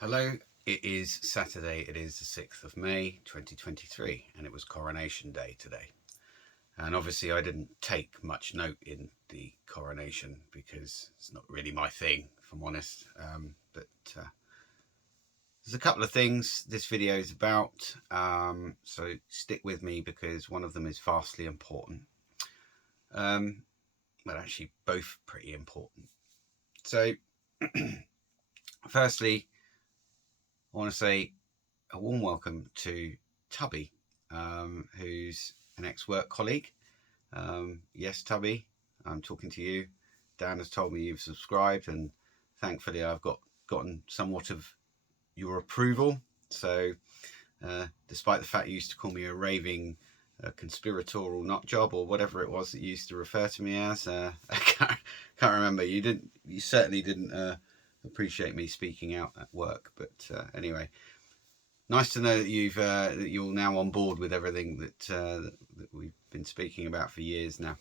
Hello, it is Saturday, it is the 6th of May 2023, and it was Coronation Day today. And obviously, I didn't take much note in the coronation because it's not really my thing, if I'm honest. But there's a couple of things this video is about, so stick with me because one of them is vastly important. Well, actually, both pretty important. So, firstly, I want to say a warm welcome to Tubby, who's an ex-work colleague. Yes, Tubby, I'm talking to you. Dan has told me you've subscribed, and thankfully I've gotten somewhat of your approval. So, despite the fact you used to call me a raving conspiratorial nut job or whatever it was that you used to refer to me as, I can't remember. You certainly didn't appreciate me speaking out at work. But anyway, nice to know that you're now on board with everything that we've been speaking about for years now.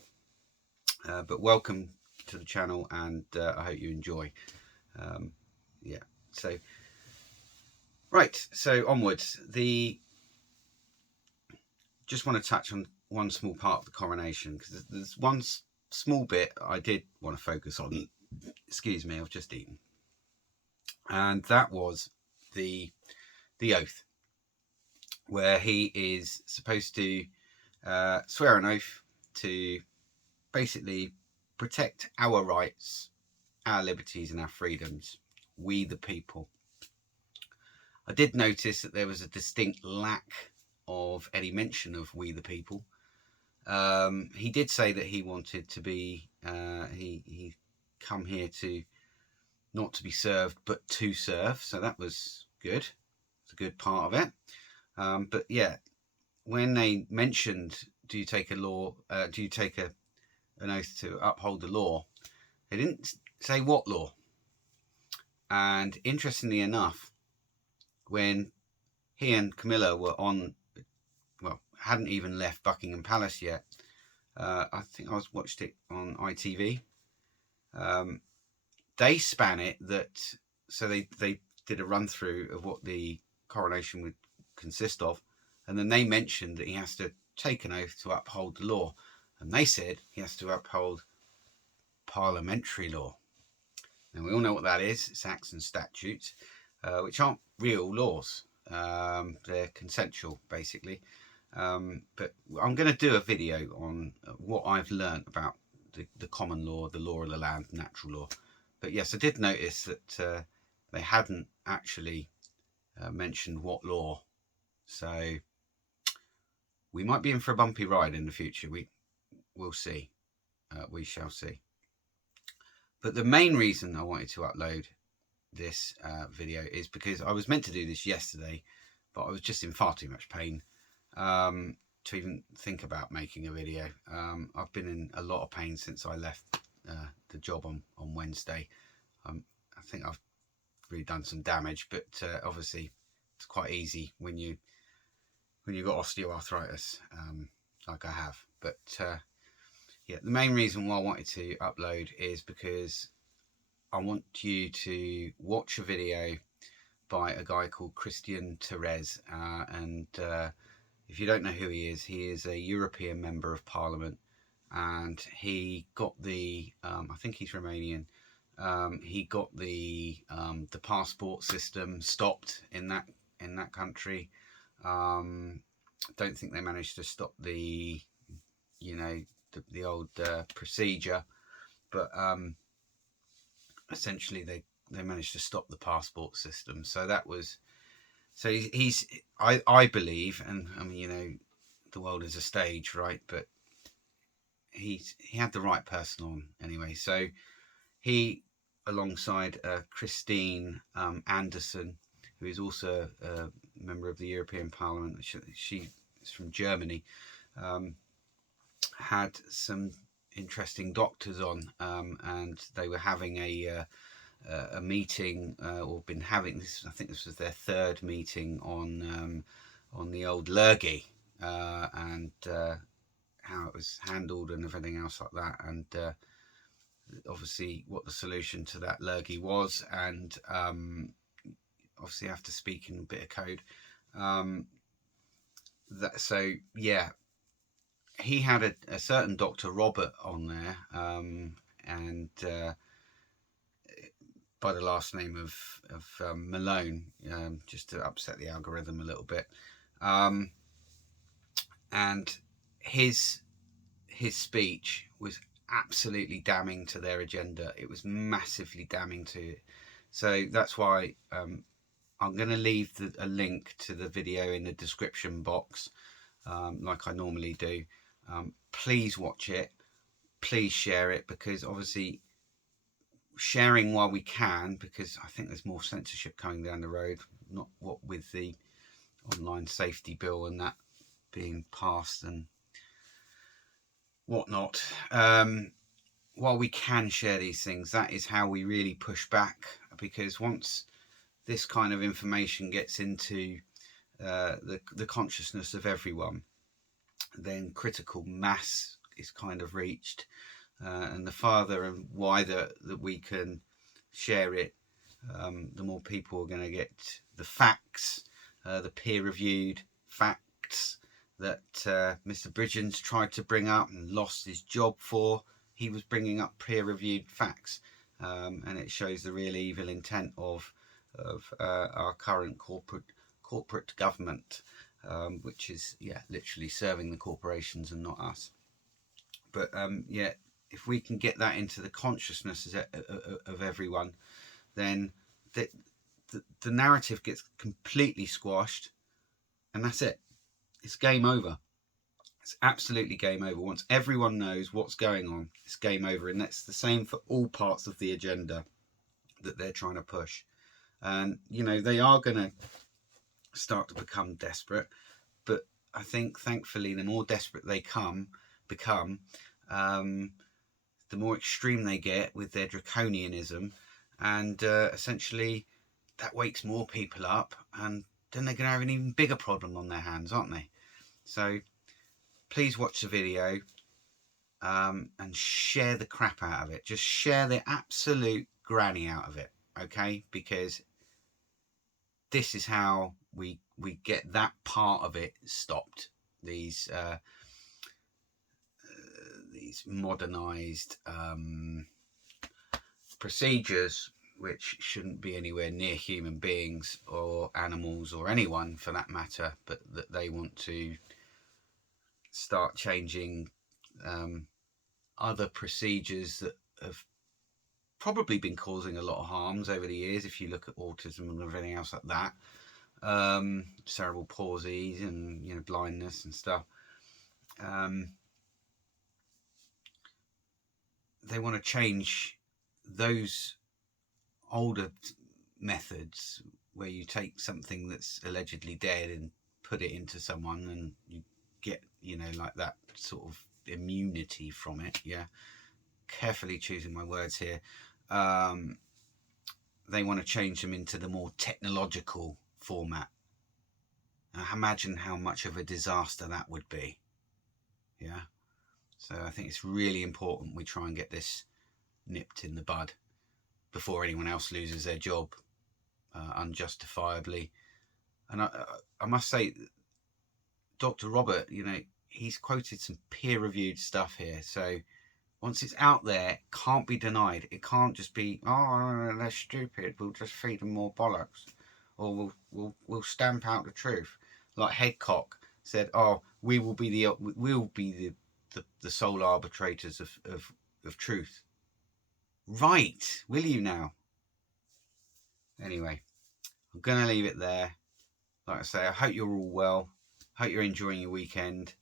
But welcome to the channel, and I hope you enjoy. Yeah. So right. So onwards. Just want to touch on one small part of the coronation because there's one small bit I did want to focus on. Excuse me, I've just eaten, and that was the oath, where he is supposed to swear an oath to basically protect our rights, our liberties, and our freedoms. We the people. I did notice that there was a distinct lack of any mention of we the people. He did say that he wanted to be, he come here to not to be served, but to serve. So that was good. It's a good part of it. But yeah, when they mentioned, do you take an oath to uphold the law? They didn't say what law. And interestingly enough, when he and Camilla were hadn't even left Buckingham Palace yet, I think I watched it on ITV. They span it so they did a run through of what the coronation would consist of, and then they mentioned that he has to take an oath to uphold the law, and they said he has to uphold parliamentary law. And we all know what that is. It's acts and statutes, which aren't real laws. They're consensual, basically. But I'm going to do a video on what I've learned about the common law, the law of the land, natural law. But yes, I did notice that they hadn't actually mentioned what law. So we might be in for a bumpy ride in the future. We'll see. We shall see. But the main reason I wanted to upload this video is because I was meant to do this yesterday, but I was just in far too much pain to even think about making a video. I've been in a lot of pain since I left the job on Wednesday. I think I've really done some damage, but obviously it's quite easy when you've got osteoarthritis like I have. But yeah, the main reason why I wanted to upload is because I want you to watch a video by a guy called Christian Terres, and if you don't know who he is a European Member of Parliament, and he got the I think he's Romanian. He got the passport system stopped in that country. Don't think they managed to stop the old procedure, but essentially they managed to stop the passport system. So that was, so I believe, and I mean, the world is a stage, right? But he had the right person on anyway. So he, alongside Christine Anderson, who is also a member of the European Parliament, she is from Germany, had some interesting doctors on, and they were having a meeting, or been having this. I think this was their third meeting on the old lurgy, and how it was handled and everything else like that, and obviously what the solution to that lurgy was, and obviously have to speak in a bit of code. So yeah, he had a certain Dr. Robert on there, and by the last name of Malone, just to upset the algorithm a little bit. And his speech was absolutely damning to their agenda. It was massively damning to it. So that's why I'm going to leave a link to the video in the description box, like I normally do. Please watch it. Please share it, because obviously sharing while we can, because I think there's more censorship coming down the road, not what with the online safety bill and that being passed and whatnot. While we can share these things, that is how we really push back, because once this kind of information gets into the consciousness of everyone, then critical mass is kind of reached, and the farther and wider that we can share it, the more people are going to get the facts, the peer-reviewed facts that Mr. Bridgens tried to bring up and lost his job for. He was bringing up peer-reviewed facts, and it shows the real evil intent of our current corporate government, which is literally serving the corporations and not us. But if we can get that into the consciousness of everyone, then the narrative gets completely squashed, and that's it. It's game over. It's absolutely game over. Once everyone knows what's going on, it's game over. And that's the same for all parts of the agenda that they're trying to push. And, they are going to start to become desperate. But I think, thankfully, the more desperate they become, the more extreme they get with their draconianism. And essentially, that wakes more people up. And then they're going to have an even bigger problem on their hands, aren't they? So please watch the video and share the crap out of it. Just share the absolute granny out of it, okay? Because this is how we get that part of it stopped. These modernized procedures, which shouldn't be anywhere near human beings or animals or anyone for that matter, but that they want to start changing other procedures that have probably been causing a lot of harms over the years. If you look at autism and everything else like that, cerebral palsy and blindness and stuff, they want to change those older methods where you take something that's allegedly dead and put it into someone and you get like that sort of immunity from it. Carefully choosing my words here. They want to change them into the more technological format. Now, imagine how much of a disaster that would be. So I think it's really important we try and get this nipped in the bud before anyone else loses their job unjustifiably. And I must say, Dr. Robert, he's quoted some peer-reviewed stuff here. So once it's out there, it can't be denied. It can't just be, oh, they're stupid, we'll just feed them more bollocks, or we'll stamp out the truth. Like Headcock said, oh, we will be the sole arbitrators of truth. Right, will you now? Anyway, I'm going to leave it there. Like I say, I hope you're all well. Hope you're enjoying your weekend.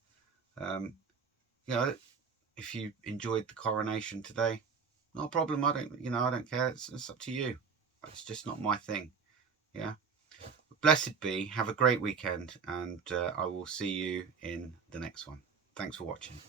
If you enjoyed the coronation today, no problem. I don't care. It's up to you. It's just not my thing. Blessed be. Have a great weekend, and I will see you in the next one. Thanks for watching.